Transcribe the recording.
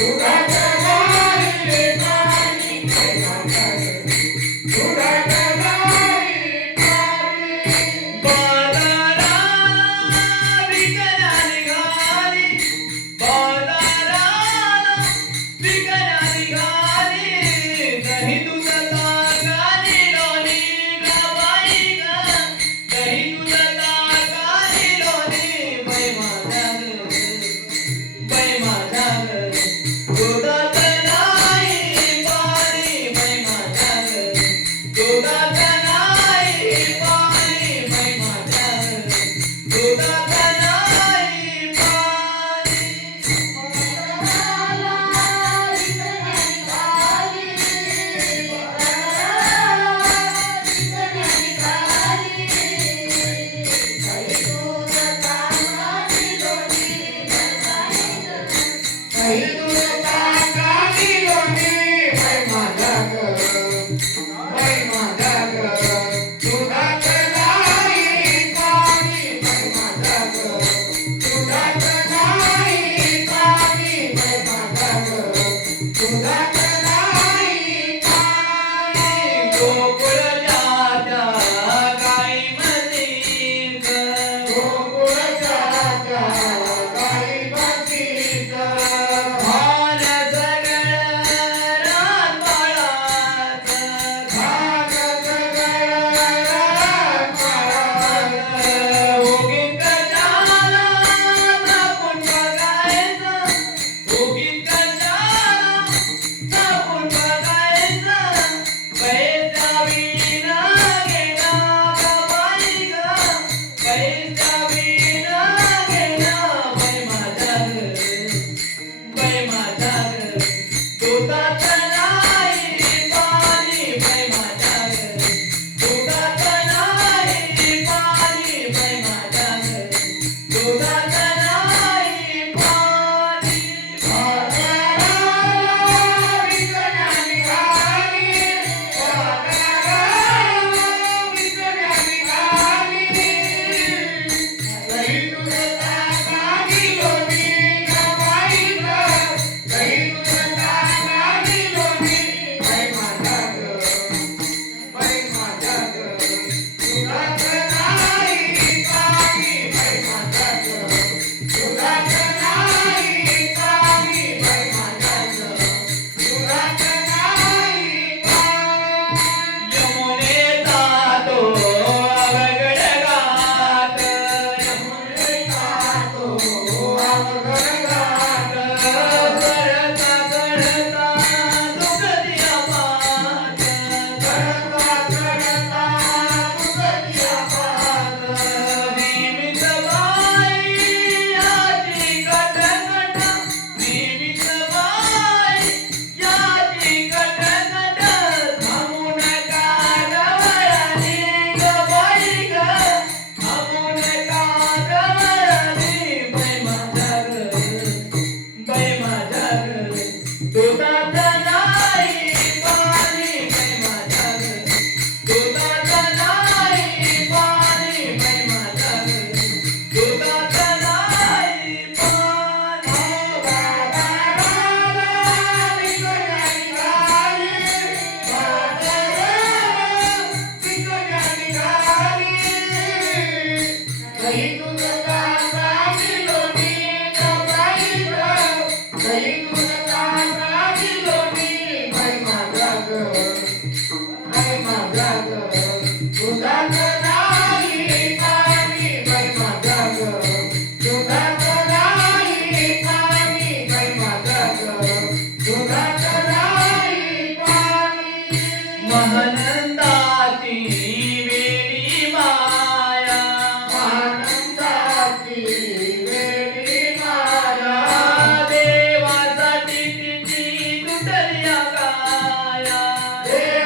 Sudan. Go, go. Yeah.